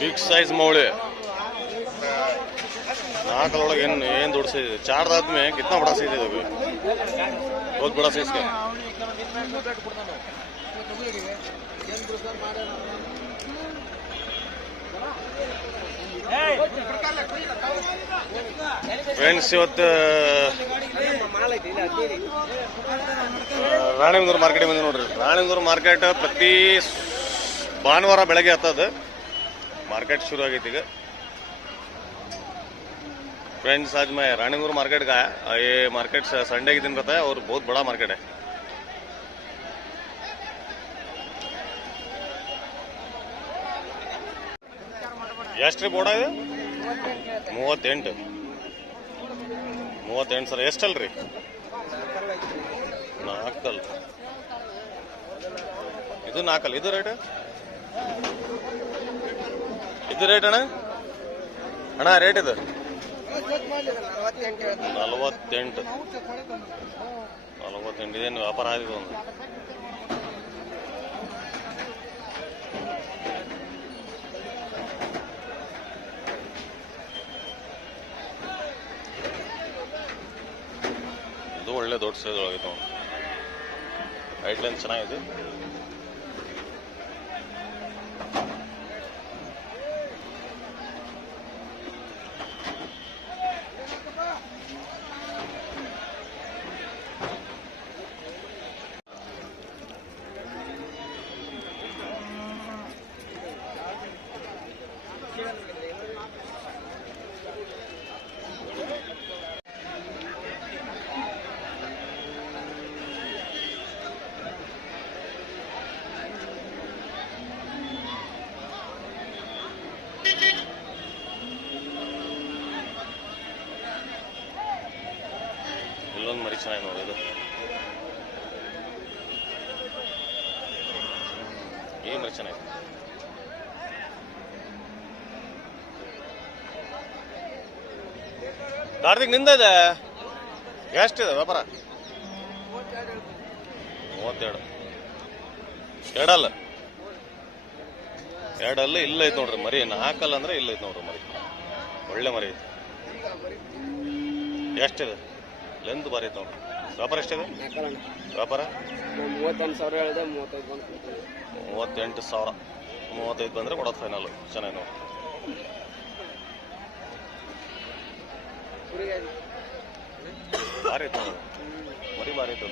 Big size ಮೌಳಿ. ನಾಲ್ಕರೊಳಗೆ ಏನು ಏನು ದೊಡ್ಡ ಸೈಜ್ ಇದೆ? ಚಾರ್ದಾದ್ಮೆ ಕಿತ್ನ ಬಡ ಸೈಜ್ ಇದೆ ಹೋದ್ ಬಡ ಸೈಜ್ಗೆ ಫ್ರೆಂಡ್ಸ್ ಇವತ್ತು ರಾಣಿಮಂದೂರು ಮಾರ್ಕೆಟ್ ಬಂದ್ರಿ ನೋಡ್ರಿ. ರಾಣಿಮಂದೂರು ಮಾರ್ಕೆಟ್ ಪ್ರತಿ ಭಾನುವಾರ ಬೆಳಗ್ಗೆ ಹತ್ತದ. ಮಾರ್ಕೆಟ್ ಶುರು ಆಗೈತಿ ಈಗ फ्रेंड्स आज मैं रानीपुर मार्केट का है ये मार्केट संडे के दिन रहता है और बहुत बड़ा मार्केट है ಎಷ್ಟು ಬೋಡ ಇದೆ ಮೂವತ್ತೆಂಟು ಮೂವತ್ತೆಂಟು ಸರ್ ಎಷ್ಟಲ್ರಿ ನಾಲ್ಕಲ್ ಇದು ನಾಲ್ಕಲ್ ಇದು ರೇಟ್ ಇದು ರೇಟ್ ಅಣ್ಣ? ಅಣ್ಣ ರೇಟ್ ಇದು? ನಲವತ್ತೆಂಟು. ನಲವತ್ತೆಂಟು, ಇದೇನು ವ್ಯಾಪಾರ ಆಗಿದೆ ಒಂದು? ಇದು ಒಳ್ಳೆ ದೊಡ್ಡ ಸೈಜ್ ಒಳಗೈತೆ ಐಟ್ಲೈನ್ ಚೆನ್ನಾಗಿದೆ ಇಲ್ಲೊಂದು ಮರಿ ಚೆನ್ನಾಗಿ ನೋಡಿ ಇದು ಈ ಮರಿ ಚೆನ್ನಾಗಿ ಕಾರ್ತಿಕ್ನಿಂದ ಇದೆ ಎಷ್ಟಿದೆ ವ್ಯಾಪಾರ? ಮೂವತ್ತೆರಡು. ಎರಡಲ್ಲ? ಎರಡಲ್ಲ ಇಲ್ಲ ಐತೆ ನೋಡ್ರಿ ಮರಿ. ನಾಲ್ಕಲ್ಲ ಅಂದ್ರೆ ಇಲ್ಲ ಐತೆ ನೋಡ್ರಿ ಮರಿ. ಒಳ್ಳೆ ಮರಿ ಐತೆ. ಎಷ್ಟಿದೆ? ಲೆಂತ್ ಬಾರಿ ಐತೆ ನೋಡ್ರಿ. ವ್ಯಾಪಾರ ಎಷ್ಟಿದೆ? ವ್ಯಾಪಾರ? ಮೂವತ್ತೆಂಟು ಸಾವಿರ ಹೇಳಿದೆ ಮೂವತ್ತೈದು ಬಂದು ಮೂವತ್ತೆಂಟು ಸಾವಿರ. ಮೂವತ್ತೈದು ಬಂದರೆ ಕೊಡೋದು ಫೈನಲ್ ಚೆನ್ನಾಗಿ ನೋಡಿ ಭಾರಿ ಐತೆ ಮರಿ ಭಾರಿ ಐತೆ.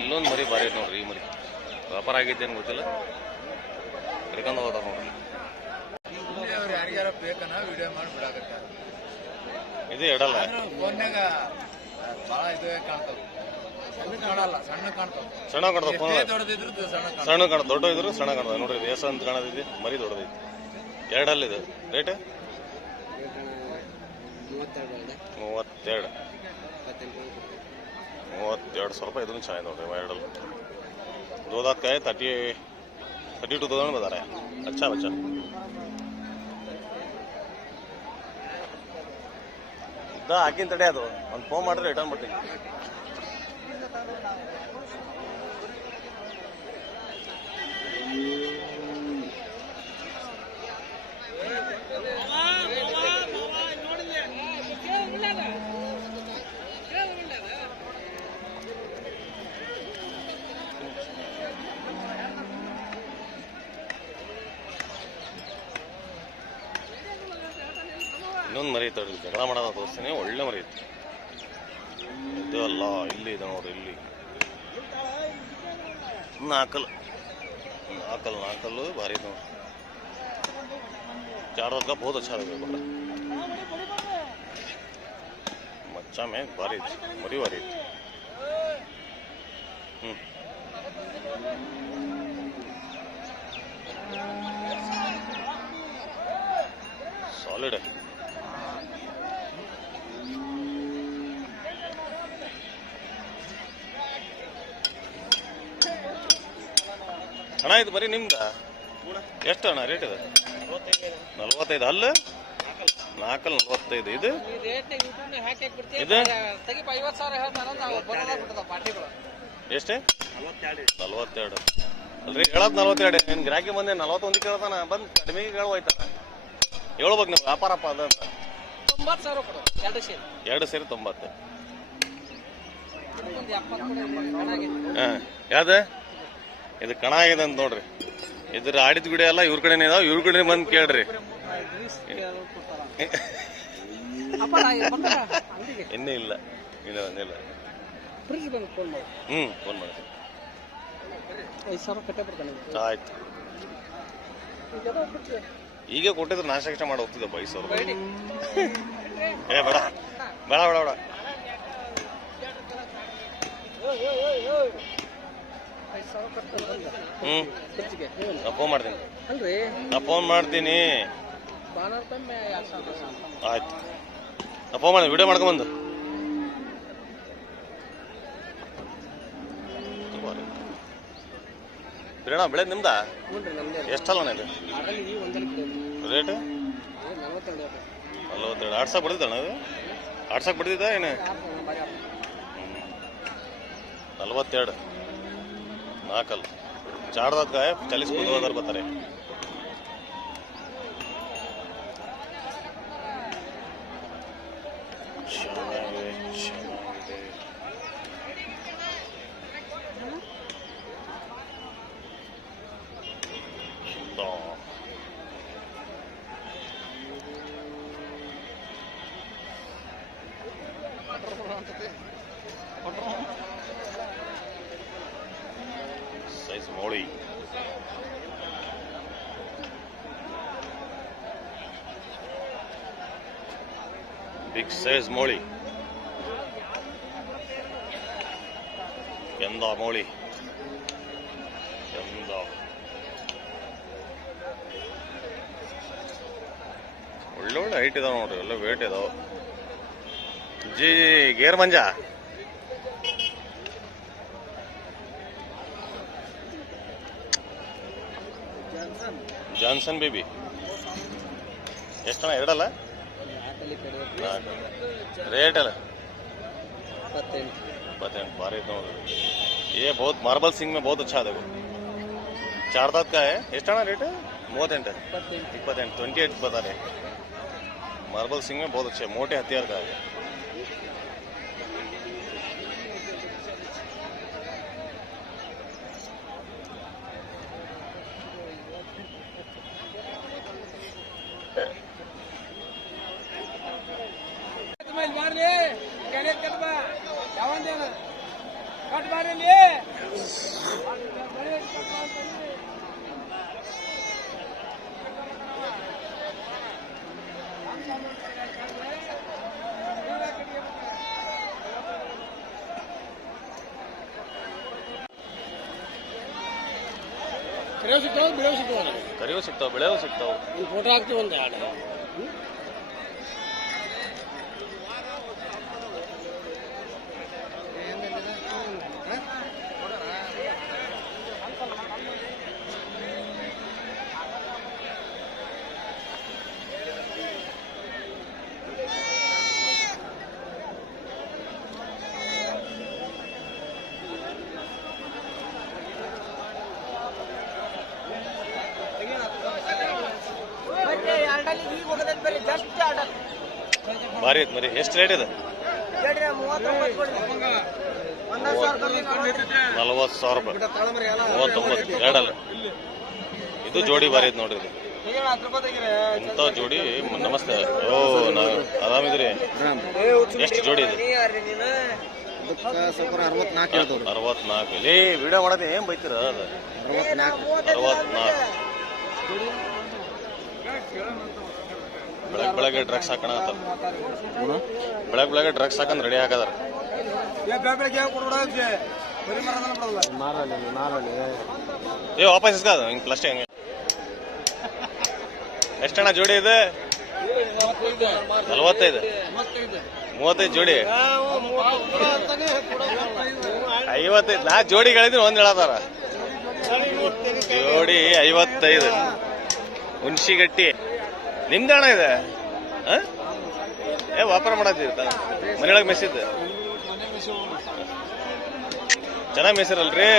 ಇಲ್ಲೊಂದು ಮರಿ ಭಾರಿ ಐತೆ ನೋಡ್ರಿ ಈ ಮರಿ. ವ್ಯಾಪಾರ ಆಗೈತೆ ಏನು ಗೊತ್ತಿಲ್ಲ. ಕರ್ಕೊಂಡು ಹೋದ ನೋಡ್ರಿ. ಇದು ಕಾಣ್ತಾವ ಸಣ್ಣ ಕಾಣ್ತಾವ ಸಣ್ಣ ಕಾಣ್ತಾವ ಸಣ್ಣ ಕಾಣ ದೊಡ್ಡ ಇದ್ರು ಸಣ್ಣ ಕಾಣ್ತಾವ ನೋಡ್ರಿ ಇದು ಅಂತ ಕಾಣದಿದೆ ಮರಿ ದೊಡ್ಡದೈತಿ. ಎರಡಲ್ಲಿದೆ. ರೇಟ್ ಮೂವತ್ತೆರಡು. ಮೂವತ್ತೆರಡು ಸಾವಿರ ರೂಪಾಯಿ ಇದನ್ನು ಚೆನ್ನಾಗಿ ನೋಡಿರಿ ಮೈಡಲ್ ದೋ ದಾಖಲೆ ತರ್ಟಿ ತರ್ಟಿ ಟು ತೌಸಂಡ್ ಬದಾರೆ ಅಚ್ಚಾ ಬಚ್ಚಾ ಇದ್ದ ಹಾಕಿನ ತಡೆ ಅದು. ಒಂದು ಫೋನ್ ಮಾಡಿದ್ರೆ ರಿಟರ್ನ್ ಬರ್ತೀನಿ. Thank you. ಐತೆ ನೋಡಿ, ಜಗಳ ಮಾಡೋದ ತೋರಿಸ್ತೀನಿ ಒಳ್ಳೆ ಮರಿ ಐತೆ ಇದು ಅಲ್ಲ ಇಲ್ಲಿ ಇದೆ ನೋಡ್ರಿ ಇಲ್ಲಿ ನಾಲ್ಕಲ್ ನಾಲ್ಕಲ್ ನಾಲ್ಕಲ್ಲು ಭಾರಿ ಐತೆ ನೋಡ್ರಿ चार का बहुत अच्छा लगे बकरा मच्छा में भारी मरी भारी हम्म सॉलिड है ಇದು ಬರೀ ನಿಮ್ದ? ಎಷ್ಟು ಅಣ್ಣ ರೇಟ್ ಇದೆ? ನಲ್ವತ್ತೈದು. ಅಲ್ಲ? ನಾಲ್ಕಲ್ಲಿ ನಲ್ವತ್ತೈದು. ಇದು? ಇದು? ಎಷ್ಟೇ? ನಲ್ವತ್ತೆರಡು. ಅಲ್ರಿ ಹೇಳೋದು ನಲ್ವತ್ತೆರಡು. ನಿನ್ ಗಿರಾಕಿ ಬಂದೆ ನಲ್ವತ್ತೊಂದು ಕೇಳ್ತಾನ. ಬಂದು ಕಡಿಮೆಗೆ ಕೇಳ ಹೋಯ್ತಾನ. ಹೇಳ್ಬೇಕು ನಿಮ್ಗೆ ವ್ಯಾಪಾರಪ್ಪ ಅದ ಅಂತ. ಎರಡು ಸೇರಿ. ತೊಂಬತ್ತು. ಹಾಂ ಯಾವ್ದು? ಇದು ಕಣ ಆಗಿದೆ ಅಂತ ನೋಡ್ರಿ. ಇದ್ರ ಆಡಿದ ಗುಡಿ ಎಲ್ಲ ಇವ್ರ ಕಡೆನೇ ಇದಾವ, ಇವ್ರ ಕಡೆ ಬಂದು ಕೇಳ್ರಿ. ಇನ್ನೇ ಇಲ್ಲಿ. ಇಲ್ಲ ಹ್ಞೂ ಫೋನ್ ಮಾಡ್ತೀನಿ. ಆಯ್ತು. ಈಗ ಕೊಟ್ಟಿದ್ರೆ ನಾಶ ಇಷ್ಟ ಮಾಡಿ ಹೋಗ್ತಿದ್ದಪ್ಪ ಐದು ಸಾವಿರ. ಏ, ಬೇಡ. ಬೇಡ ಬೇಡ ಬೇಡ ಐದು ಸಾವಿರ ಕಟ್ತಾರೆ ಬಂದ ಹ್ಞೂ ನಾ ಫೋನ್ ಮಾಡ್ತೀನಿ. ನಾ ಫೋನ್ ಮಾಡ್ತೀನಿ. ಆಯ್ತು. ನಾ ಫೋನ್ ಮಾಡಿ ವಿಡಿಯೋ ಮಾಡ್ಕೊಂಬಂದು ಬಿಡೋಣ ಬೆಳೆ ನಿಮ್ದ? ಎಷ್ಟಲ್ಲ ಇದು? ರೇಟ್ ನಲ್ವತ್ತೆರಡು ಆಡ್ಸಕ್ ಆಡ್ಸಕ್ಕೆ ಬಿಡ್ತಿದ್ದಣ್ಣ ಅದು ಆಡ್ಸಕ್ ಬಿಡ್ತಿದ್ದ ಏನು? ನಲ್ವತ್ತೆರಡು. ನಾಲ್ಕಲ್ಲ ಚಾಡ್ದಕ್ಕ ಚಾಲೀಸ್ ಬಂದು ಹೋದಾರ ಬರ್ತಾರೆ ಚೆನ್ನಾಗಿದೆ ಚೆನ್ನಾಗಿದೆ ಸುಂದರ. ಸೈಜ್ ಮೋಳಿ ಬಿಗ್ ಸೈಜ್ ಮೋಳಿ Yanda Yanda. ಒಳ್ಳೊಳ್ಳೆ ಒಳ್ಳೆ ಹೈಟ್ ಇದಾವ ನೋಡ್ರಿ, ಎಲ್ಲ ವೇಟ್ ಇದಾವ. ಜಿ, ಗೇರ್ ಮಂಜ. ಜಾನ್ಸನ್. ಬೇಬಿ ಎಷ್ಟಣ್ಣ ಎರಡಲ್ಲ? ರೇಟ್ ಅಲ್ಲ ಇಪ್ಪತ್ತೆಂಟು इपत्तेंट बारह तो ये बहुत मार्बल सिंग में बहुत अच्छा है देखो चार दांत का है ಎಷ್ಟಣ್ಣ ರೇಟ್ ಮೂವತ್ತೆಂಟು ಇಪ್ಪತ್ತೆಂಟು इपत्तेंट ट्वेंटी एट बता रहे मार्बल सिंग में बहुत अच्छे मोटे हथियार का है ಕರಿಯೋ ಸಿಗ್ತಾವ ಬಿಡೋ ಸಿಗ್ತಾವ? ಕರಿಯೋ ಸಿಗ್ತಾವ ಬೆಳೆವು ಸಿಗ್ತಾವ. ಫೋಟೋ ಹಾಕ್ತೀವಿ ಒಂದು ಎರಡು ಭಾರಿ ಐತೆ ಮರಿ ಎಷ್ಟು ರೇಟ್ ಇದೆ ನಲವತ್ತು ಸಾವಿರ ರೂಪಾಯಿ ಮೂವತ್ತೊಂಬತ್ತು. ಎರಡಲ್ಲ. ಇದು ಜೋಡಿ ಬಾರಿ ಐತೆ ನೋಡ್ರಿ ಇಂಥ ಜೋಡಿ ನಮಸ್ತೆ. ಓ ನಾ ಆರಾಮಿದ್ರಿ ಎಷ್ಟು ಜೋಡಿ ಇದೆ? ಅರವತ್ನಾಲ್ಕು. ಇಲ್ಲಿ ವಿಡಿಯೋ ಮಾಡೋದು ಏನು ಬೈತೀರ ಅದು? ಅರವತ್ನಾಲ್ಕು. ಬೆಳಗ್ಗೆ ಬೆಳಗ್ಗೆ ಡ್ರಗ್ಸ್ ಹಾಕೋಣ ಅಂತ ಬೆಳಗ್ಗೆ ಬೆಳಗ್ಗೆ ಡ್ರಗ್ಸ್ ಹಾಕೊಂಡು ರೆಡಿ ಹಾಕದಾರ. ಏ ವಾಪಸ್ ಇಸ್ಕ ಅದು ಹಿಂಗೆ ಪ್ಲಾಸ್ಟಿಕ್ ಹಂಗೆ. ಎಷ್ಟಣ್ಣ ಜೋಡಿ ಇದೆ? ನಲ್ವತ್ತೈದು. ಮೂವತ್ತೈದು ಜೋಡಿ. ಐವತ್ತೈದು. ನಾ ಜೋಡಿ ಹೇಳಿದ್ರೆ ಒಂದ್ ಹೇಳತಾರ. ಜೋಡಿ ಐವತ್ತೈದು. ಹುಣ್ಸಿಗಟ್ಟಿ ನಿಮ್ದು ಹಣ ಇದೆ? ಏ, ವ್ಯಾಪಾರ ಮಾಡತ್ತೀರಿ ಮನೆಯೊಳಗೆ ಮೆಸಿದ್ದು ಚೆನ್ನಾಗಿ ಮೆಸಿರಲ್ರಿ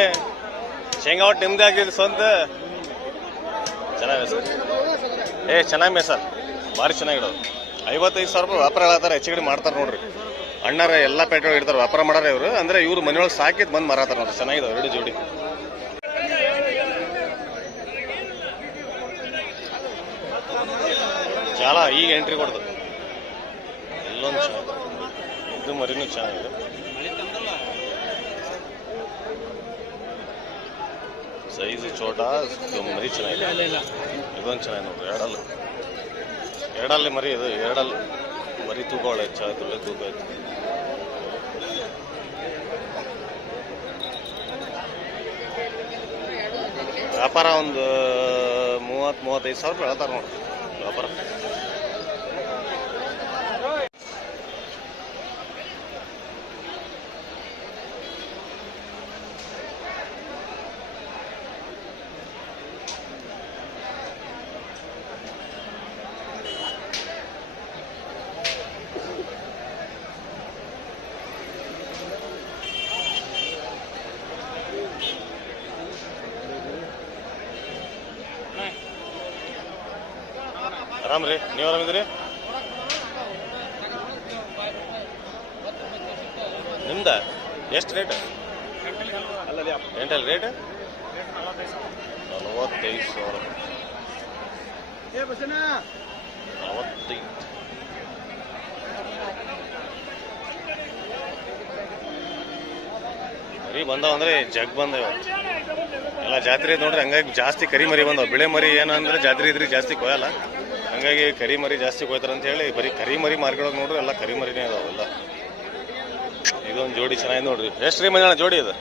ಶೇಂಗಾ ಒಟ್ಟು ನಿಮ್ದೇ ಆಗಿದ್ದು ಸ್ವಂತ? ಚೆನ್ನಾಗಿ ಏ, ಚೆನ್ನಾಗಿ ಮೆಸರ್ ಭಾರಿ ಚೆನ್ನಾಗಿಡೋದು ಐವತ್ತೈದು ಸಾವಿರ ರೂಪಾಯಿ ವ್ಯಾಪಾರ ಹೇಳತ್ತಾರ ಹೆಚ್ಚು ಮಾಡ್ತಾರೆ ನೋಡ್ರಿ. ಅಣ್ಣಾರ ಎಲ್ಲ ಪೇಟೆ ಇಡ್ತಾರೆ ವ್ಯಾಪಾರ ಮಾಡಾರ ಇವರು. ಅಂದ್ರೆ ಇವ್ರು ಮನೆಯೊಳಗೆ ಸಾಕಿದ್ದು ಬಂದು ಮಾರಾತಾರೆ ನೋಡ್ರಿ. ಚೆನ್ನಾಗಿದೆ ಎರಡು ಜೋಡಿ. ಚಾಲ ಈಗ ಎಂಟ್ರಿ ಕೊಡ್ದು. ಎಲ್ಲೊಂದು ಇದು ಮರಿನೂ ಚೆನ್ನಾಗಿದೆ ಸೈಜ್ ಚೋಟ ಮರಿ ಚೆನ್ನಾಗಿದೆ. ಇದೊಂದು ಚೆನ್ನಾಗಿ ನೋಡ್ರಿ ಎರಡಲ್ಲ. ಎರಡಲ್ಲಿ ಮರಿ ಇದು ಎರಡಲ್ಲಿ. ಮರಿ ತೂಕ ಒಳ್ಳೆ ಹೆಚ್ಚಾಗುತ್ತೆ ಒಳ್ಳೆ ತೂಕ ಆಯ್ತು ವ್ಯಾಪಾರ ಒಂದು ಮೂವತ್ತು ಮೂವತ್ತೈದು ಸಾವಿರ ರೂಪಾಯಿ ಹೇಳ್ತಾರೆ ನೋಡ್ರಿ ವ್ಯಾಪಾರ. ಆರಾಮ್ ರೀ ನೀವು ಆರಾಮಿದ್ರಿ ನಿಮ್ದ? ಎಷ್ಟು ರೇಟ್ ಎಂಟಲ್ಲಿ ರೇಟ್ ನಲವತ್ತೈದು ಸಾವಿರ. ನಲವತ್ತೈದು. ಮರಿ ಬಂದವ ಅಂದ್ರೆ ಜಗ್ ಬಂದವ. ಎಲ್ಲ ಜಾತ್ರೆ ನೋಡ್ರಿ ಹಂಗಾಗಿ ಜಾಸ್ತಿ ಕರಿ ಮರಿ ಬಂದವ. ಬಿಳೆ ಮರಿ ಏನಂದ್ರೆ ಜಾತ್ರೆ ಇದ್ರಿ ಜಾಸ್ತಿ ಕೊಯ್ಯಲ್ಲ ಹಂಗಾಗಿ ಕರಿ ಮರಿ ಜಾಸ್ತಿ ಕೊಯ್ತಾರೆ ಅಂತ ಹೇಳಿ ಬರೀ ಕರಿ ಮರಿ ನೋಡ್ರಿ ಎಲ್ಲ ಕರಿ ಮರಿನೇ ಅದಾವ ಎಲ್ಲ. ಇದೊಂದು ಜೋಡಿ ಚೆನ್ನಾಗಿದೆ ನೋಡ್ರಿ. ಎಷ್ಟು ರೀ ಮಂಜಾಣ ಜೋಡಿ ಇದು?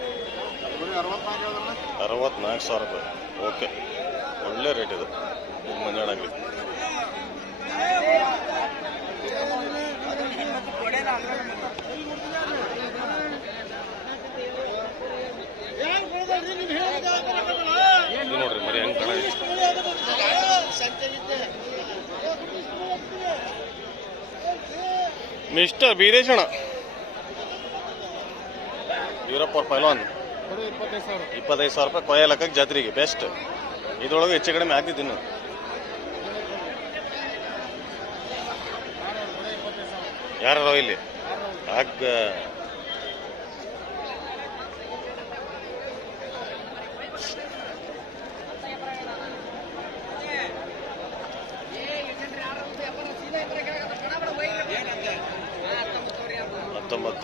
ಅರವತ್ನಾಲ್ಕು ಸಾವಿರ ರೂಪಾಯಿ. ಓಕೆ. ಒಳ್ಳೆ ರೇಟ್ ಇದು. ಮಂಜಾಣಾಗ್ಲಿ ಇದು ನೋಡ್ರಿ ಮರಿ ಹೆಂಗ್ ಕಾಣಿದೆ ಮಿಸ್ಟರ್ ವೀರೇಶಣ ವೀರಪ್ಪ ಅವ್ರ ಪೈಲ್ವಾನ್ ಇಪ್ಪತ್ತೈದು ಸಾವಿರ ರೂಪಾಯಿ ಕೊಯ್ಯ ಲೆಕ್ಕ ಜಾತ್ರೆಗೆ ಬೆಸ್ಟ್ ಇದ್ರೊಳಗೆ ಹೆಚ್ಚು ಕಡಿಮೆ ಆಗ್ತಿದ್ದೀನಿ ಯಾರು ಇಲ್ಲಿ? ಆಗ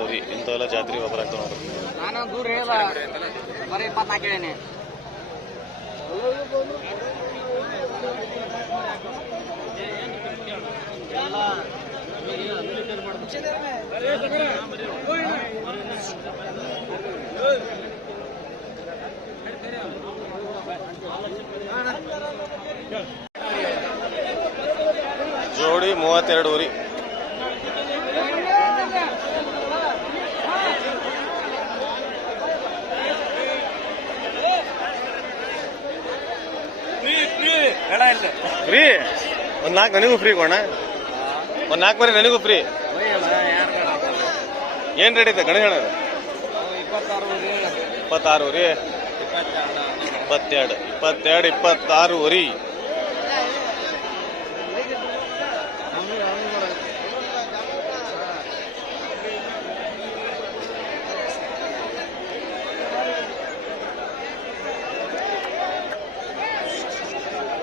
ಹತ್ತೊಂಬತ್ತು ರೀ ಇಂಥವೆಲ್ಲ ಜಾತ್ರೆ ವ್ಯಾಪಾರ ಆಗ್ತಾವ ನೋಡ್ರಿ. ನಾನು ದೂರ ಹೇಳ ಬರೀ ಇಪ್ಪತ್ನಾಲ್ಕು ಹೇಳೀನಿ. ಜೋಡಿ ಮೂವತ್ತೆರಡು ಊರಿ ಫ್ರೀ ಒಂದ್ ನಾಲ್ಕು ನನಗೂ ಫ್ರೀ ಕೊಣ ಒಂದ್ ನಾಲ್ಕು ಮರಿ ನನಗೂ ಫ್ರೀ ಏನ್ ರೇಟ್ ಐತೆ ಗಣೇಶ ಇಪ್ಪತ್ತಾರು ರೀ ಇಪ್ಪತ್ತೆರಡು. ಇಪ್ಪತ್ತೆರಡು ಇಪ್ಪತ್ತಾರು ವರಿ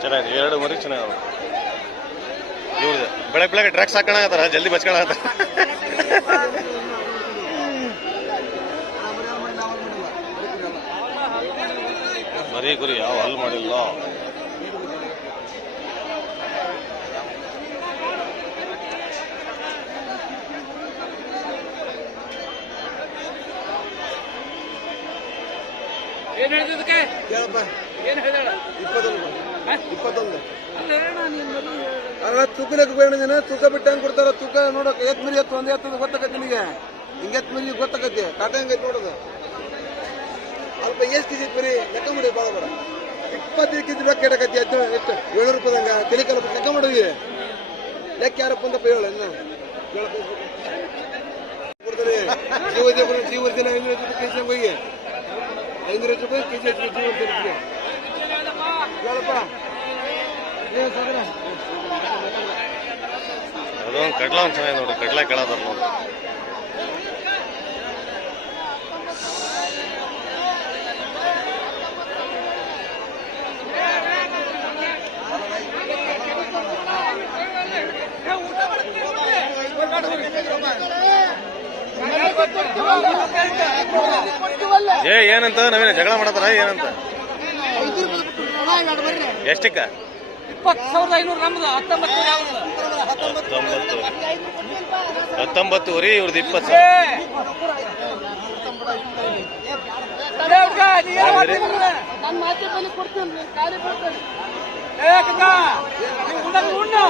ಚೆನ್ನಾಗಿದೆ. ಎರಡು ಮರಿ ಚೆನ್ನಾಗಿದೆ ಇವ್ರದ್ದು ಬೆಳಗ್ಗೆ ಬೆಳಗ್ಗೆ ಡ್ರಗ್ಸ್ ಹಾಕೋಣತ್ತಾರ ಜಲ್ದಿ ಬಚ್ಕೊಳತ್ತಾರ ಮರಿ ಗುರಿ ಯಾವ ಹಲ್ ಮಾಡಿಲ್ಲ. ಏನ್ ಹೇಳಿದಕ್ಕೆ ಏನ್ ಹೇಳಿದ ಇಪ್ಪತ್ತೊಂದು ಇಪ್ಪತ್ತೊಂದು. ಅಲ್ಲ ಹೇಳೋಣ ನೀನ್ ಮೊದ್ಲು ಹೇಳು. ಅಲ್ಲ ತೂಕ ಲೆಕ್ಕ ಬೇಡ ನೀನು? ತೂಕ ಬಿಟ್ಟು ಹೆಂಗ್ ಕೊಡ್ತಾರ? ತೂಕ ನೋಡಕ್ ಎತ್ ಮರಿ ಎತ್ತು ಒಂದೇ ಎತ್ತದ ಗೊತ್ತಾಗತ್ತೆ ನಿನಗೆ. ಹಿಂಗೆತ್ ಮರಿ ಗೊತ್ತಾಗತ್ತೆ ಕಾಟ ಹೆಂಗೈತೆ ನೋಡೋದು ಅಲ್ಪ ಎಷ್ಟು ಕೆಜಿ ಬರೀ ಲೆಕ್ಕ ಮಾಡಿ ಭಾಳ ಬೇಡ. ಇಪ್ಪತ್ತೈದು ಕೆಜಿ ಲೆಕ್ಕ ಇಡಕತ್ತಿ ಅಜ್ಜ ಎಷ್ಟು ಏಳ್ನೂರು ರೂಪಾಯಿದಂಗ ತಲೆ ಕಾಲ ಬಿಟ್ಟು ಲೆಕ್ಕ ಮಾಡೋದು ಲೆಕ್ಕ ಯಾರಪ್ಪ ಅಂತಪ್ಪ ಹೇಳು, ಇನ್ನ. ಕೊಡ್ತಾರೆ. ಜೀವ ಜೀವ ಜೀವ ಜನ ಹೋಗಿ ಐನೂರ ರೂಪಾಯಿ ಕೆ ಜಿ ಹೆಚ್ಚು ಜೀವ ತಿರ್ಗಿ ಹೇಳಪ್ಪ. ಅದೊಂದು ಕಡ್ಲ ಒಂದು ಚೆನ್ನಾಗಿ ನೋಡಿ ಕಡ್ಲೆ ಕೇಳೋದಲ್ಲ ನೋಡಿ ಏ, ಏನಂತ? ನವೀನ ಜಗಳ ಮಾಡತ್ತಾರ? ಏನಂತ? ಎಷ್ಟಕ್ಕ? ಇಪ್ಪತ್ತು ಸಾವಿರದ ಐನೂರು ನಮ್ದು ಹತ್ತೊಂಬತ್ತು ಯಾವ್ದು ಹತ್ತೊಂಬತ್ತು ಹತ್ತೊಂಬತ್ತುವರೆ ಇವ್ರದ್ದು ಇಪ್ಪತ್ತು.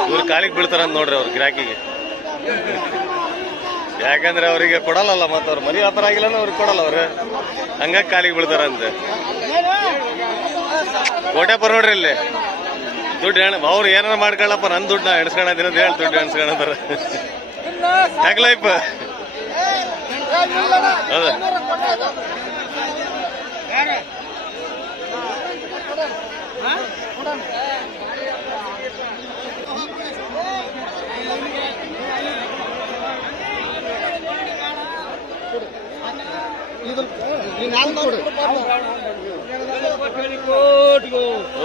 ಇವ್ರು ಕಾಲಿಗೆ ಬೀಳ್ತಾರಂತ ನೋಡ್ರಿ ಅವ್ರ ಗಿರಾಕಿಗೆ ಯಾಕಂದ್ರೆ ಅವರಿಗೆ ಕೊಡಲ್ಲ ಮತ್ತೆ ಅವ್ರ ಮರಿ ವ್ಯಾಪಾರ ಆಗಿಲ್ಲ ಅವ್ರಿಗೆ ಕೊಡಲ್ಲ ಅವ್ರು ಹಂಗಾಗಿ ಕಾಲಿಗೆ ಬೀಳ್ತಾರಂತೆ ಕೋಟ್ಯಾಪುರ ನೋಡ್ರಿ ಇಲ್ಲಿ ದುಡ್ಡು ಹೆಣ ಅವ್ರು ಏನಾರ ಮಾಡ್ಕೊಳ್ಳಪ್ಪ ನನ್ನ ದುಡ್ಡು ನಾ ಎಣಿಸ್ಕೊಳದಿನ ಅಂತ ಹೇಳಿ ದುಡ್ಡು ಎಣಿಸ್ಕೊಳತಾರ ಇನ್ನು ಯಾಕಲೈಪ್ ಹೌದಾ.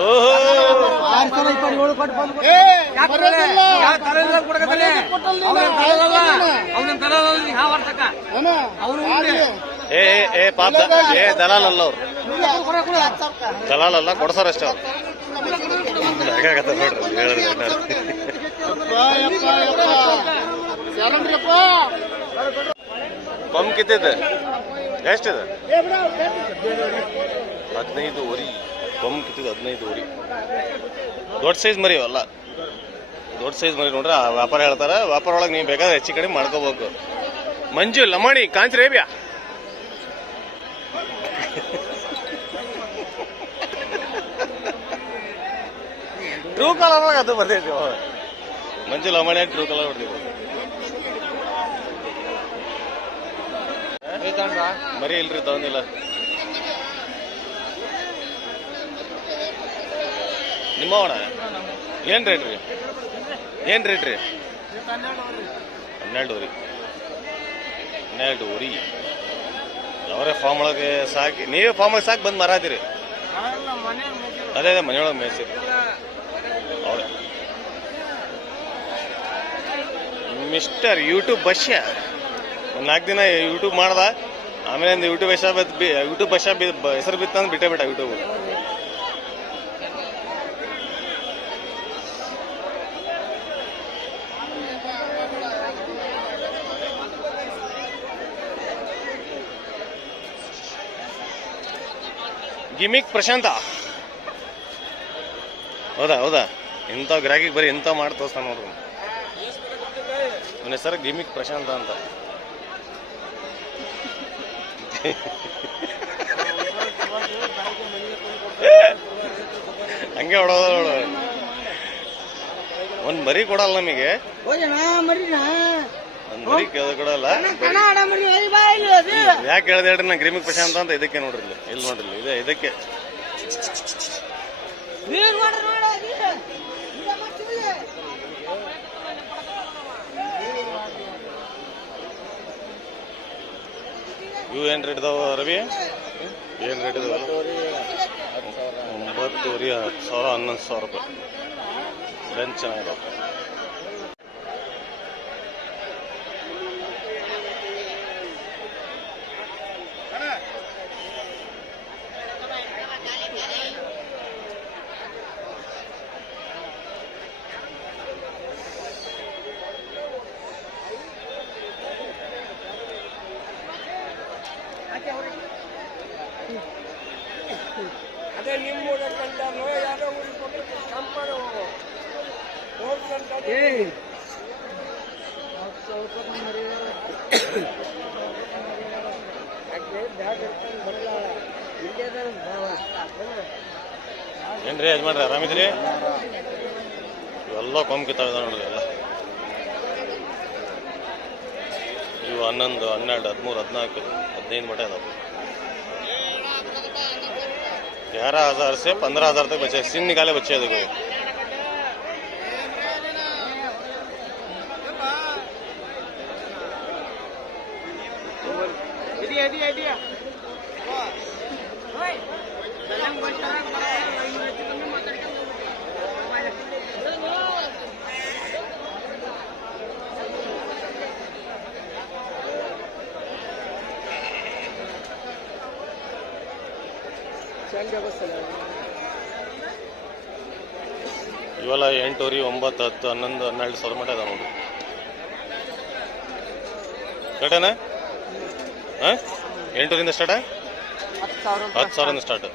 ಓಹೋ. ಏ ಏ, ಏ ಪಾಪ ಏ ದಲಾಲ್ ಅಲ್ಲ ಅವ್ರು. ದಲಾಲ್ ಅಲ್ಲ ಕೊಡ್ಸಾರ ಅಷ್ಟೇ ಅವ್ರು. ಹಾಗಾಗತ್ತ ನೋಡ್ರಿ ಹೇಳಿದ್ರೆ. ಪಂಪ್ ಕಿತ್ತಿದೆ ಎಷ್ಟಿದೆ? ಹದಿನೈದು ವರಿ ಪಂಪ್ ಕಿತ್ತಿದ್ದು ಹದಿನೈದು ವರಿ ದೊಡ್ಡ ಸೈಜ್ ಮರಿ ಅಲ್ಲ. ದೊಡ್ಡ ಸೈಜ್ ಮರಿ ನೋಡ್ರಿ ಆ ವ್ಯಾಪಾರ ಹೇಳ್ತಾರೆ ವ್ಯಾಪಾರ ಒಳಗೆ ನೀವು ಬೇಕಾದ್ರೆ ಹೆಚ್ಚು ಕಡಿಮೆ ಮಾಡ್ಕೋಬೇಕು. ಮಂಜು ಲಮಾಣಿ ಕಾಂಚ್ ರೇಬ್ಯಾ. ಟ್ರೂ ಕಲರ್ ಅದು ಬರ್ತೈತಿ ಮಂಜು ಲಮಣಿ ಟ್ರೂ ಕಲರ್ ಹೊಡ್ತೀವಿ ಮರಿ ಇಲ್ರಿ ತಗೊಂಡಿಲ್ಲ. ನಿಮ್ಮವಣ ಏನು ರೇಟ್ ರೀ? ಏನು ರೇಟ್ ರೀ? ಹನ್ನೆರಡು ರೀ ಹನ್ನೆರಡು ರೀ ಅವರೇ ಫಾರ್ಮ್ ಒಳಗೆ ಸಾಕಿ ನೀವೇ ಫಾರ್ಮ್ ಒಳಗೆ ಸಾಕಿ ಬಂದು ಮರಾದಿರಿ ಅದೇ ಅದೇ, ಮನೆಯೊಳಗೆ ಮೇಯ್ಸಿರಿ ಅವ್ರೆ. ಮಿಸ್ಟರ್ ಯೂಟ್ಯೂಬ್ ಬಶ್ಯ. ಒಂದು ನಾಲ್ಕು ದಿನ ಯೂಟ್ಯೂಬ್ ಮಾಡ್ದ. ಆಮೇಲೆ ಒಂದು ಯೂಟ್ಯೂಬ್ ಹೆಸರು ಯೂಟ್ಯೂಬ್ ಬಶ್ಯ ಹೆಸರು ಬಿತ್ತಂದು ಬಿಟ್ಟೇ ಬಿಟ್ಟ ಯೂಟ್ಯೂಬ್ ಗಿಮಿಕ್ ಪ್ರಶಾಂತ. ಹೌದಾ ಹೌದಾ? ಇಂಥ ಗ್ರಾಹಕಿಗೆ ಬರೀ ಇಂಥ ಮಾಡಿ ತೋರಿಸ್ತಾನೆ ನೋಡ್ರಿ ನನ್ನ ಹೆಸರು ಗಿಮಿಕ್ ಪ್ರಶಾಂತ ಅಂತ. ಹಂಗೆ ಹೊಡೋದ ಒಂದು ಮರಿ ಕೊಡಲ್ಲ ನಮಗೆ. ಮರಿ ಕೇಳೋದು ಕೊಡಲ್ಲ ಯಾಕೆ ಹೇಳ್ದೆ ಹೇಳ್ರಿ ನಾ ಗ್ರೀಮಿಕ್ ಪ್ರಶಾಂತ ಅಂತ ಇದಕ್ಕೆ ನೋಡ್ರಿ ಇಲ್ಲಿ. ಇಲ್ಲಿ ನೋಡ್ರಿ ಇದೆ ಇದಕ್ಕೆ. ಇವು ಏನ್ ರೇಟ್ ಇದಾವ ರವಿ? ಏನ್ ರೇಟ್ ಇದಾವ? ಒಂಬತ್ತುವರೆ ಹತ್ತು ಸಾವಿರ ಹನ್ನೊಂದು ಸಾವಿರ ರೂಪಾಯಿ. ಬೆಂಚ್ ಚೆನ್ನಾಗಿದಾವ ಹದಿನಾಲ್ಕು ಹದಿನೈದು ಮಟ್ಟ ಇದಾವೆ ग्यारह हजार से पंद्रह हजार तक बचे सिंग निकाले बच्चे हैं देखो ಇವೆಲ್ಲ ಎಂಟೂರಿ ಒಂಬತ್ತು ಹತ್ತು ಹನ್ನೊಂದು ಹನ್ನೆರಡು ಸಾವಿರ ಮಟ್ಟ ಅದ ನೋಡಿ. ಸ್ಟಾರ್ಟೇನಾ ಹಾಂ? ಎಂಟೂರಿಂದ ಸ್ಟಾರ್ಟ ಹತ್ತು ಸಾವಿರದಿಂದ ಸ್ಟಾರ್ಟ್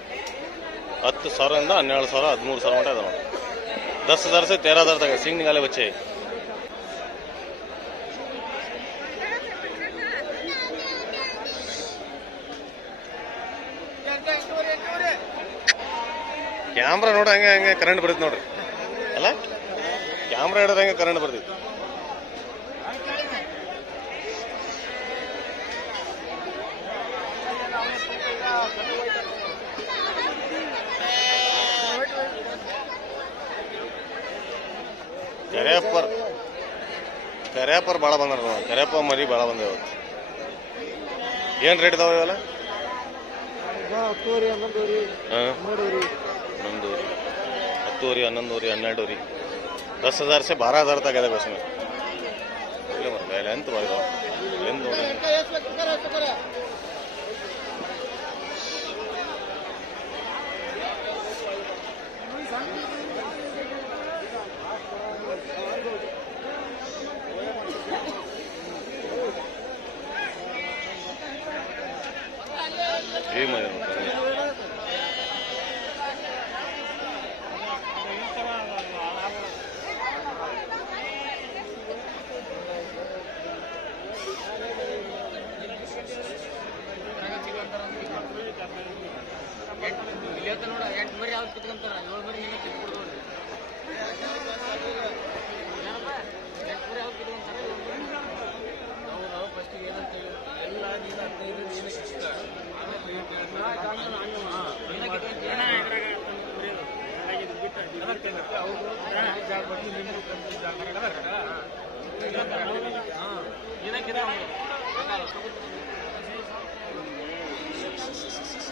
ಹತ್ತು ಸಾವಿರದಿಂದ ಹನ್ನೆರಡು ಸಾವಿರ ಹದಿಮೂರು ಸಾವಿರ ಮಟ್ಟ ಅದ ನೋಡಿ. ದಸ್ ಹಜಾರ್ ಸೆ ಸಿಂಗ್ ನಿಗಾಲೆ ಬಚ್ಚೆ. ಕ್ಯಾಮ್ರಾ ನೋಡ ಹಂಗೆ ಹಂಗೆ ಕರೆಂಟ್ ಬರ್ತೈತೆ ನೋಡ್ರಿ. ಅಲ್ಲ? ಕ್ಯಾಮ್ರಾ ಹಿಡಿದ್ರೆ ಹಂಗೆ ಕರೆಂಟ್ ಬರ್ತೈತಿ. ಕರೆಯಪ್ಪರ್ ಕರೆಯಪ್ಪರ್ ಭಾಳ ಬಂದಾರ ನಾವು ಕೆರೆಯಪ್ಪ ಮರಿ ಭಾಳ ಬಂದೇವ ಏನು ರೇಟ್ ಇದಾವ ಇವೆಲ್ಲ? ಹತ್ತುವರೆ ಹನ್ನೊಂದುವರೆ ಹಾಂ ಹನ್ನೆರಡುವರೆ ಹನ್ನೊಂದೂರಿ ಹತ್ತೂರಿ ಹನ್ನೊಂದೂರಿ ಹನ್ನೆರಡೂರಿ दस हजार से बारह हजार तक है बस में ಇಲ್ಲ ಮರ ಲೆಂತ್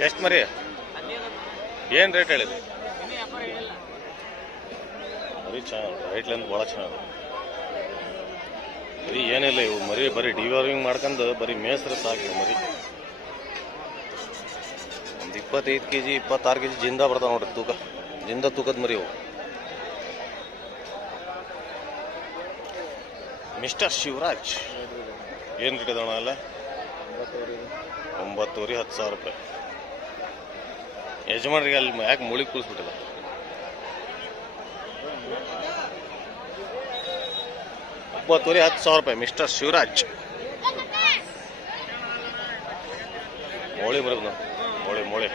ಎಷ್ಟು ಮರಿ? ಏನು ರೇಟ್ ಹೇಳಿದ್ರಿ? ಮರಿ ಚೆನ್ನಾಗಿ ರೈಟ್ ಲೈನ್ ಭಾಳ ಚೆನ್ನಾಗಿದೆ ಬರೀ ಏನಿಲ್ಲ, ಇವು ಮರಿ ಬರೀ ಡಿವಾರ್ವಿಂಗ್ ಮಾಡ್ಕೊಂಡು ಬರೀ ಮೇಸ್ರೆ ಸಾಕಿ ಮರಿ. ಒಂದು ಇಪ್ಪತ್ತೈದು ಕೆ ಜಿ ಇಪ್ಪತ್ತಾರು ಕೆ ಜಿ ಜಿಂದ ಬರ್ತಾವೆ ನೋಡ್ರಿ ತೂಕ. ಜಿಂದ ತೂಕದ ಮರಿ ಇವು. ಮಿಸ್ಟರ್ ಶಿವರಾಜ್. ಏನು ರೇಟ್ ಅಣ್ಣ ಅಲ್ಲ ಒಂಬತ್ತೂರಿ ಹತ್ತು ಸಾವಿರ ರೂಪಾಯಿ. ಯಜಮಾನ್ರಿಗೆ ಅಲ್ಲಿ ಯಾಕೆ ಮುಳಿ ಕೂರಿಸ್ಬಿಟ್ಟಿಲ್ಲ? ಒಂಬತ್ತೂರಿ ಹತ್ತು ಸಾವಿರ ರೂಪಾಯಿ, ಮಿಸ್ಟರ್ ಶಿವರಾಜ್. ಮೋಳಿ ಬರ್ಬೋದು ನಾವು ಮೋಳಿ ಮೋಳಿ.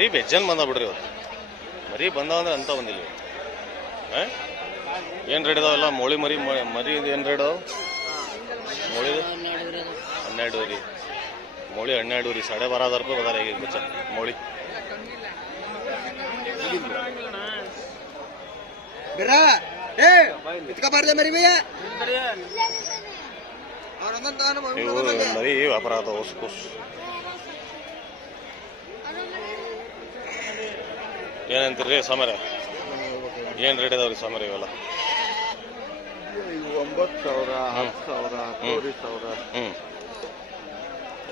ಮರಿ ಬೆಜ್ಜನ್ ಬಂದ ಬಿಡ್ರಿ ಇವತ್ತು. ಮರಿ ಬಂದ ಅಂದ್ರೆ ಅಂತ ಬಂದಿಲ್ಲ. ಆ? ಏನ್ ರೇಟ್ ಇದಾವೆಲ್ಲ ಮೋಳಿ ಮರಿ ಮರಿ ಏನು ರೇಟ್ ಅದಾವ? ಮೋಳಿದು ಹನ್ನೆರಡು ರೀ ಮೋಳಿ ಹನ್ನೆರಡು ರೀ ಸಾಡೆ ಬಾರ ಹಜಾರ್ ರೂಪಾಯಿ ಬದಾರ ಈಗ ಬಚ್ಚ. ಮೋಳಿ. ಮರಿ ವ್ಯಾಪಾರ ಹೊಸ ಕುಸ್ ಏನಂತೀರಿ ಸಮರ ಏನ್ ರೇಟ್ ಇದಾವ್ರಿ ಸಮರ ಇವೆಲ್ಲ ಇವು ಒಂಬತ್ತು ಸಾವಿರ ಹತ್ತು ಸಾವಿರ ಹತ್ತುವರೆ ಸಾವಿರ ಹ್ಮ್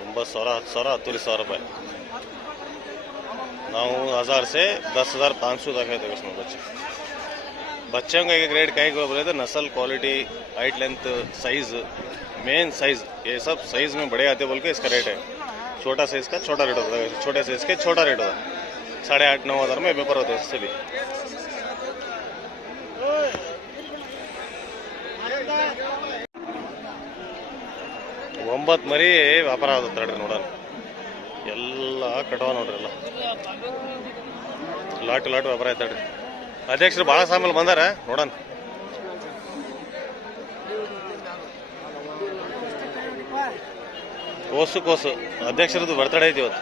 ಒಂಬತ್ತು ಸಾವಿರ ಹತ್ತು ಸಾವಿರ ಹತ್ತೂರಿ ಸಾವಿರ ರೂಪಾಯಿ ನಾವು हजार से दस हजार पाँच सौ तक है देखो इसमें बच्चे बच्चों का एक ग्रेड कहीं को बोले तो नस्ल quality height length size main size ये सब साइज में बड़े आते बोल के इसका रेट है छोटा साइज का छोटा रेट होता है छोटे साइज के छोटा रेट होता है साढ़े आठ नौ हजार में पेपर होते हैं इससे भी ಒಂಬತ್ತು ಮರಿ ವ್ಯಾಪಾರ ಆದತ್ ನೋಡ್ರಿ ನೋಡೋಣ ಎಲ್ಲ ಕಟಾವ ನೋಡ್ರಿ ಎಲ್ಲ ಲಾಟ್ ಲಾಟ್ ವ್ಯಾಪಾರ ಆಯ್ತು ನೋಡ್ರಿ ಅಧ್ಯಕ್ಷರು ಭಾಳ ಸಾಮೇಲೆ ಬಂದಾರ ನೋಡೋಣ ಕೋಸು ಕೋಸು ಅಧ್ಯಕ್ಷರದ್ದು ಬರ್ತಡೇ ಐತಿ ಇವತ್ತು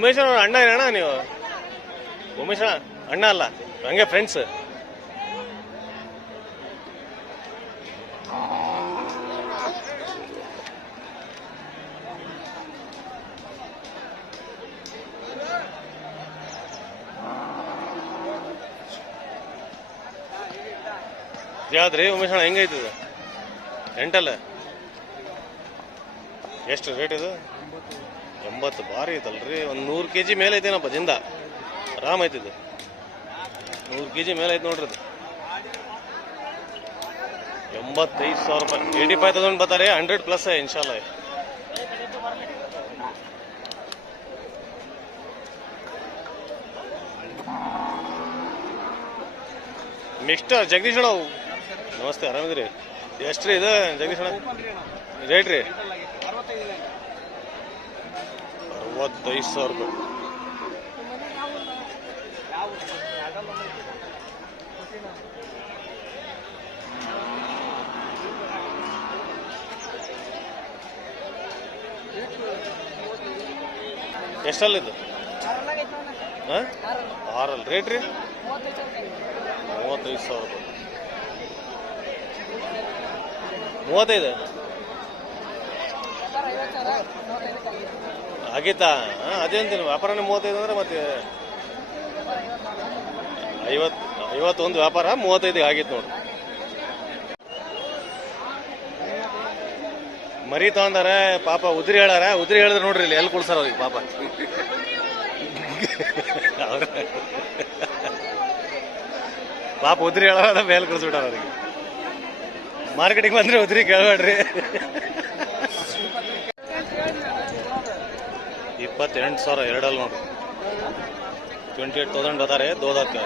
ಉಮೇಶ್ ಅವ್ರ ಅಣ್ಣ ಏನಣ್ಣ ನೀವು? ಉಮೇಶ್ ಅಣ್ಣ ಅಲ್ಲ, ಹಂಗೆ ಫ್ರೆಂಡ್ಸ್ ಯಾವ್ದ್ರಿ ಉಮೇಶ್ ಅಣ್ಣ ಹೆಂಗೈತದ ಎಂಟಲ್ಲ? ಎಷ್ಟು ರೇಟ್ ಇದು? ಎಂಬತ್ತು ಭಾರಿ ಐತಲ್ರಿ. ಒಂದು ನೂರು ಕೆ ಜಿ ಮೇಲೆ ಐತೇನಪ್ಪ ಜಿಂದ? ಆರಾಮ್ ಐತಿದು ನೂರು ಕೆ ಜಿ ಮೇಲೆ ಐತೆ ನೋಡ್ರಿ ಅದು ಎಂಬತ್ತೈದು ಸಾವಿರ ರೂಪಾಯಿ. ಏಯ್ಟಿ ಫೈವ್ ತೌಸಂಡ್ ಬರ್ತಾರೆ ಹಂಡ್ರೆಡ್ ಪ್ಲಸ್ ಇನ್ಶಾಲ್ಲ ಮಿಸ್ಟರ್ ಜಗದೀಶ್ ಅಣ್ಣ ನಮಸ್ತೆ ಆರಾಮಿದ್ರಿ ಎಷ್ಟು ರೀ ಇದು ಜಗದೀಶ್ ಅಣ್ಣ? ರೇಟ್ ರೀ? ಅರವತ್ತೈದು ಸಾವಿರ ರೂಪಾಯಿ. ಎಷ್ಟಲ್ಲಿದ್ದು ಹಾಂ? ಆರಲ್ಲ. ರೇಟ್ ರೀ? ಮೂವತ್ತೈದು ಸಾವಿರ ರೂಪಾಯಿ. ಮೂವತ್ತೈದು? ಆಗೈತಾ ಅದೇನು ವ್ಯಾಪಾರನೇ ಮೂವತ್ತೈದು ಅಂದ್ರೆ ಮತ್ತೆ ಐವತ್ತು ಐವತ್ತೊಂದು ವ್ಯಾಪಾರ ಮೂವತ್ತೈದು ಆಗಿತ್ತು ನೋಡಿ. ಮರಿ ತಗೊಂಡಾರ ಪಾಪ ಉದ್ರಿ ಹೇಳಾರ, ಉದ್ರಿ ಹೇಳಿದ್ರೆ ನೋಡ್ರಿ ಇಲ್ಲಿ ಎಲ್ಲಿ ಕೊಡ್ಸಾರ ಅವ್ರಿಗೆ ಪಾಪ. ಪಾಪ ಉದ್ರಿ ಹೇಳಾರ ಮೇಲೆ ಕೊಡ್ಸ್ಬಿಟ್ಟಾರ ಅವ್ರಿಗೆ. ಮಾರ್ಕೆಟಿಗೆ ಬಂದ್ರೆ ಉದ್ರಿ ಕೇಳಬೇಡ್ರಿ. ಇಪ್ಪತ್ತೆಂಟು ಸಾವಿರ ಎರಡಲ್ಲಿ ನೋಡ್ರಿ ಟ್ವೆಂಟಿ ಏಟ್ ತೌಸಂಡ್ ಅದಾರೆ ದೋದಕ್ಕೆ.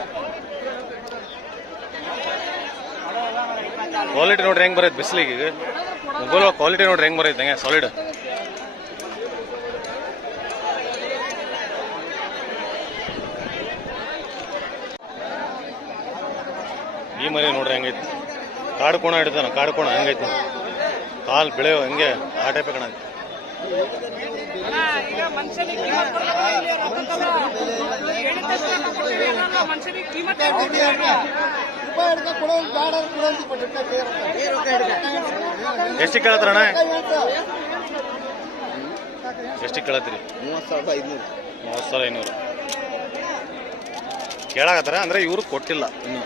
ಕ್ವಾಲಿಟಿ ನೋಡ್ರಿ ಹೆಂಗ್ ಬರೈತೆ ಬಿಸಿಲಿಗೆ ಮೊಬೈಲ್ ಕ್ವಾಲಿಟಿ ನೋಡ್ರಿ ಹೆಂಗ್ ಬರೈತೆ ಹಂಗೆ ಸಾಲಿಡ್ ಈ ಮರಿ ನೋಡ್ರಿ ಹೆಂಗೈತೆ ಕಾಡು ಕೋಣ ಹಿಡಿತಾನ, ಕಾಡು ಕೋಣ ಹೆಂಗೈತಿ ಕಾಲ್ ಬೆಳೆಯೋ ಹಂಗೆ, ಆ ಟೈಪ್ ಕಣ ಈಗ ಮನುಷ್ಯನಿಗೆ ಎಷ್ಟು ಮನುಷ್ಯನಿಗೆ ಕೇಳತ್ತಾರಣ ಎಷ್ಟಿಗೆ ಕೇಳತ್ತೀರಿ ಮೂವತ್ತು ಸಾವಿರದ ಐನೂರು ಮೂವತ್ತು ಸಾವಿರ ಐನೂರು. ಕೇಳಾಕತ್ತಾರ? ಅಂದ್ರೆ ಇವರು ಕೊಟ್ಟಿಲ್ಲ. ಇನ್ನು